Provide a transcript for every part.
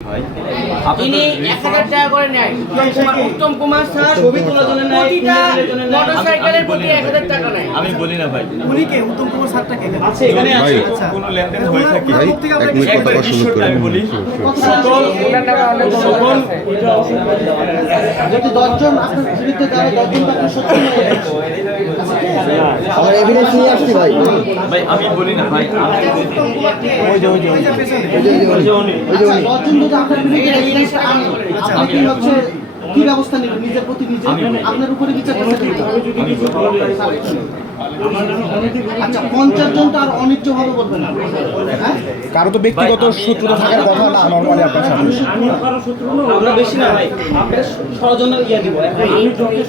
তিনি 1000 টাকা করে নেয়। উত্তম কুমার স্যার প্রতিটা মোটরসাইকেলের প্রতি 1000 টাকা নেয়। আমি বলি না ভাই, উনি কে উত্তম কুমার স্যারটা কে আছে এখানে আছে কোনো লেনদেন হয়ে থাকে ভাই, এক মিনিট কথা শুরু করে আমি বলি সকল যদি 10 জন আপনার বিরুদ্ধে যারা 10 জন আপনার সত্যি আমার এভিডেন্স নিয়ে আসছি ভাই। ভাই আমি বলি না ভাই, ওই যে উনি 10 জন যদি আপনার বিরুদ্ধে এভিডেন্স আনে আপনি কি হচ্ছে কি ব্যবস্থা নেবেন নিজের প্রতি নিজে আপনার উপরে বিচার করতে আচ্ছা 50 জন তো আর অনিচ্ছভাবে বলবেন না হ্যাঁ কারো তো ব্যক্তিগত শত্রুতা থাকার কথা না নরমালি আপনার সাথে। আমরা বেশি না ভাই, আপনাদের ষড়যন্ত্র ইয়া দিব।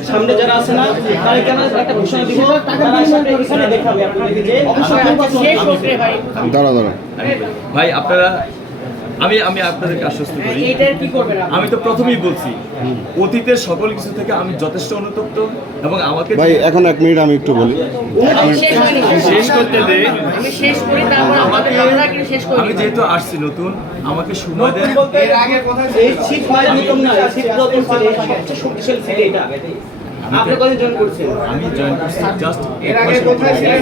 সামনে যারা আছে না তারা কেন একটা ঘোষণা দিব, তারা এখানে দেখাবে আপনাদেরকে যে শেষ হোক রে ভাই। দাঁড়া দাঁড়া ভাই আপনারা আমি আপনাদেরকে আশ্বস্ত করি, এইটার কি করবেন আপনি? আমি তো প্রথমেই বলছি অতীতের সকল কিছু থেকে আমি যথেষ্ট অনুতপ্ত এবং আমাকে ভাই এখন এক মিনিট আমি একটু বলি। শেষ হয়নি। শেষ করতে দে। আমি শেষ করি তারপর আমাদের আমরা কিন্তু শেষ করি। আমি যেহেতু আসছি নতুন, আমাকে সময় দেন। এই শীত ভাই নিতম না, শীত প্রথম ছিল সবচেয়ে শক্তিশালী ছিল এটা। আপনি কতদিন জয়েন করছেন? আমি জয়েন করছি জাস্ট এক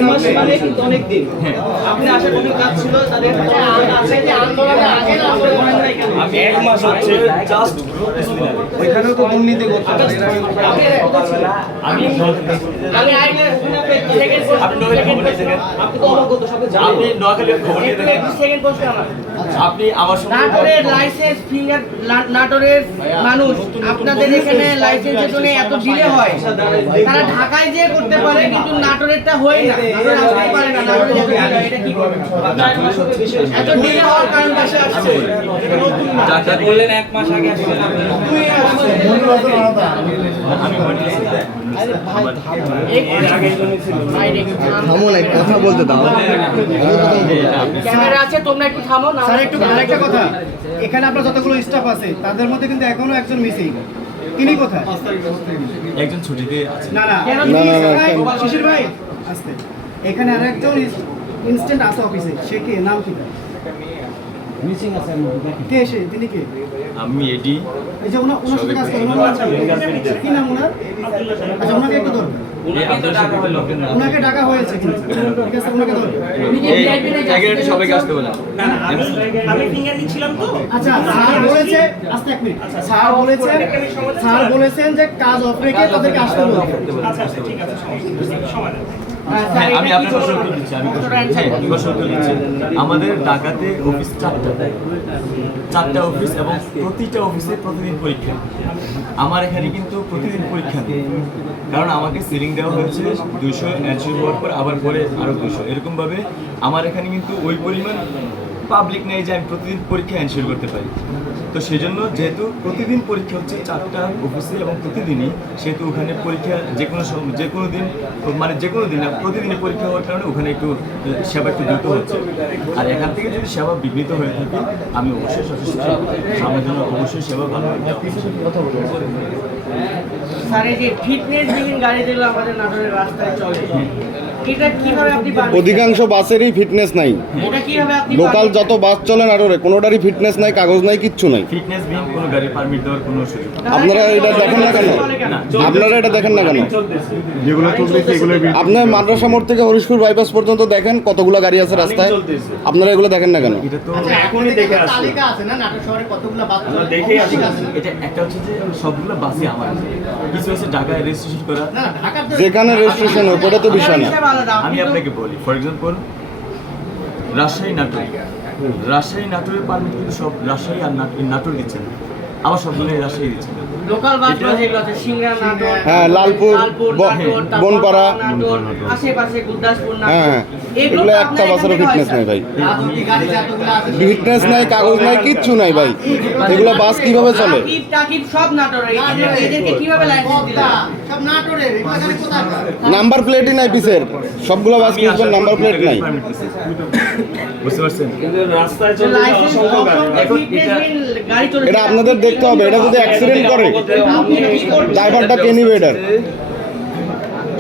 মাস মানে কিন্তু অনেক দিন। আপনি আসার কোনো কাজ ছিল তাদের আছে যে আন্দোলনে আগে আন্দোলন নাই কেন? আমি এক মাস হচ্ছে জাস্ট ওইখানেও তো দুর্নীতি করতে আমি আমি আইনে সেকেন্ড পোস্ট আপনি নোবেল খবর নিয়ে দেখেন, আপনি তো অবগত সবাই জানেন। আপনি নোয়াখালীর খবর নিয়ে দেখেন, সেকেন্ড পোস্ট আমার আপনি আমার সঙ্গে নাটোরের লাইসেন্স ফিঙ্গার নাটোরের মানুষ আপনাদের এখানে লাইসেন্সের জন্য এত ডিলে হয়, তারা ঢাকায় যেয়ে করতে পারে কিন্তু নাটোরেরটা হয় না, নাটোরে আসতে পারে না, নাটোরে যেতে পারে না, এটা কি করবে? এত ডিলে হওয়ার কারণ পাশে আসছে টাকা বললেন এক মাস আগে আসলে আমি বলতেছি থামো না কথা বলতে দাও। ক্যামেরা আছে, তোমরা একটু থামো না। স্যার একটু আরেকটা কথা এখানে আপনার যতগুলো স্টাফ আছে তাদের মধ্যে কিন্তু এখনো একজন মিসিং তিনি কোথায় একজন ছুটিতে আছে। না না কেন না, না, না, ভাই, শিশির ভাই আস্তে এখানে আরেকজন ইনস্ট্যান্ট আছে অফিসে সে কে নাম কি মিসিং আছে কে সে তিনি কে আমি এডি এই যে ওনার সাথে কাজ করেন ওনার নাম কি নাম ওনার আচ্ছা ওনাকে একটু ধরুন ওনাকে ডাকা হয়েছে কিন্তু ঠিক আছে ওনাকে ধরুন এই সবাইকে আসতে বলেন। আমি ফিঙ্গার নিচ্ছিলাম তো। আচ্ছা স্যার বলেছে আস্তে এক মিনিট স্যার বলেছেন যে কাজ অফ রেখে তাদেরকে আসতে বলতে আচ্ছা আচ্ছা ঠিক আছে, সময় নেই। হ্যাঁ, আমি আপনার প্রশ্ন উত্তর দিচ্ছি। প্রশ্ন উত্তর দিচ্ছি। আমাদের ঢাকাতে অফিস চারটা অফিস এবং প্রতিটা অফিসে প্রতিদিন পরীক্ষা। আমার এখানে কিন্তু প্রতিদিন পরীক্ষা নেই, কারণ আমাকে সিলিং দেওয়া হয়েছে 200 এনশিওর হওয়ার পর আবার পরে আরও 200, এরকমভাবে আমার এখানে কিন্তু ওই পরিমাণ পাবলিক নেই যে আমি প্রতিদিন পরীক্ষা এনশিওর করতে পারি। তো সেই জন্য যেহেতু প্রতিদিন পরীক্ষা হচ্ছে চারটা অফিসে এবং প্রতিদিনই, সেহেতু ওখানে পরীক্ষা যে কোনো দিন মানে যে কোনো দিন না, প্রতিদিনই পরীক্ষা হওয়ার কারণে ওখানে একটু সেবা একটু দ্রুত হচ্ছে। আর এখান থেকে যদি সেবা বিঘ্নিত হয়ে থাকে আমি অবশ্যই সচেষ্ট, আমার জন্য অবশ্যই সেবা ভালো হয়ে যাবে। স্যার এই যে ফিটনেস বিহীন গাড়ি যেগুলো আমাদের নাটোরের রাস্তায় চলে, এটা কিভাবে আপনি পারবেন? অধিকাংশ বাসেরই ফিটনেস নাই। এটা কিভাবে আপনি লোকাল পারবেন? যত বাস চলে নাটোরে কোনোটারই ফিটনেস নাই, কাগজ নাই, কিচ্ছু নাই। ফিটনেস বিহীন কোনো গাড়ি পারমিট দেওয়ার কোনো সুযোগ নেই। আপনারা এটা দেখেন না কেন? আপনারা এটা দেখেন না কেন? আপনার মাদ্রাসা মোড় থেকে হরিশপুর বাইপাস পর্যন্ত দেখেন কতগুলো গাড়ি আছে রাস্তায়, আপনারা এগুলো দেখেন না কেন? এটা তো এখনই দেখে আসছি তালিকা আছে না নাটক শহরে কতগুলো বাস দেখে আসি এটা একটা হচ্ছে যে সবগুলো বাসই আমার, কিছু আছে ঢাকায় রেজিস্ট্রেশন করা। না ঢাকার তো যেখানে রেজিস্ট্রেশন হোক ওটা তো বিষয় না। হিসাব আলাদা, আপনি আমি তো- আপনাকে বলি, ফর এক্সাম্পল রাজশাহী নাটোরের পারমিট কিন্তু সব রাজশাহী আর নাটোর দিচ্ছেন, আবার সবগুলো রাজশাহী দিচ্ছেন। লোকাল বাসগুলো যেগুলো আছে সিংড়া নাটোর, হ্যাঁ, লালপুর, নাটোর, তারপর বনপাড়া, নাটোর, আশেপাশে গুরদাসপুর হ্যাঁ, নাটোর, এগুলো একটা বাসেরও ফিটনেস নাই ভাই। গাড়ি যতগুলো আছে ফিটনেস নাই, কাগজ নাই, কিচ্ছু নাই ভাই। এগুলো বাস কিভাবে চলে? টাকিব সব নাটোরে, এদেরকে কিভাবে লাইসেন্স দিলেন? সব নাটোরের এগুলো গাড়ি কোথায় নাম্বার প্লেটই নাই পিসের, সবগুলো বাস আমি কিনবেন নাম্বার প্লেট নাই। permit দিচ্ছি। বুঝতে পারছেন? রাস্তায় লাইসেন্স ফিটনেসহীন গাড়ি চলে, এটা আপনাদের দেখতে হবে, এটা যদি অ্যাক্সিডেন্ট করে ড্রাইভারটা কে নিবে এটা?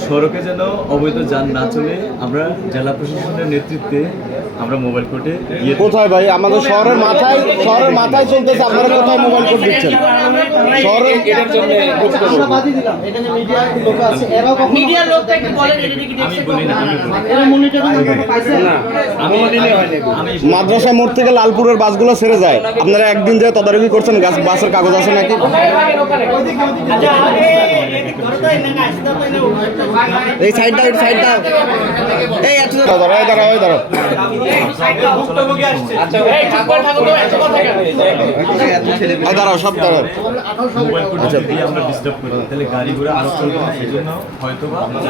সড়কে যেন অবৈধ যান না চলে, আমরা জেলা প্রশাসনের নেতৃত্বে আমরা মোবাইল কোর্টে গিয়ে কোথায় ভাই? আমাদের শহরের মাথায় চলতেছে, আপনারা কোথায় মোবাইল কোড দিচ্ছেন? শহরের আমরা বাদই দিলাম, এখানে মিডিয়ার লোক আছে, এরাও কখনো মিডিয়ার লোকটা একটু বলেন এটা কি আমি বলি না, আমি বলি না। এরা মনিটরিং কখনো পাইছেন? আমি মাদ্রাসা মোড় থেকে লালপুরের বাসগুলো ছেড়ে যায়, আপনারা একদিন যে তদারকি করছেন বাসের কাগজ আছে নাকি? এই সাইডটা এই দাঁড়াও দাঁড়াও সব দাঁড়াও। মোবাইল কোর্টে যদি আমরা ডিস্টার্ব করি তাহলে গাড়ি ঘোড়া আরো চলবে না, সেই জন্য হয়তো বা আপনারা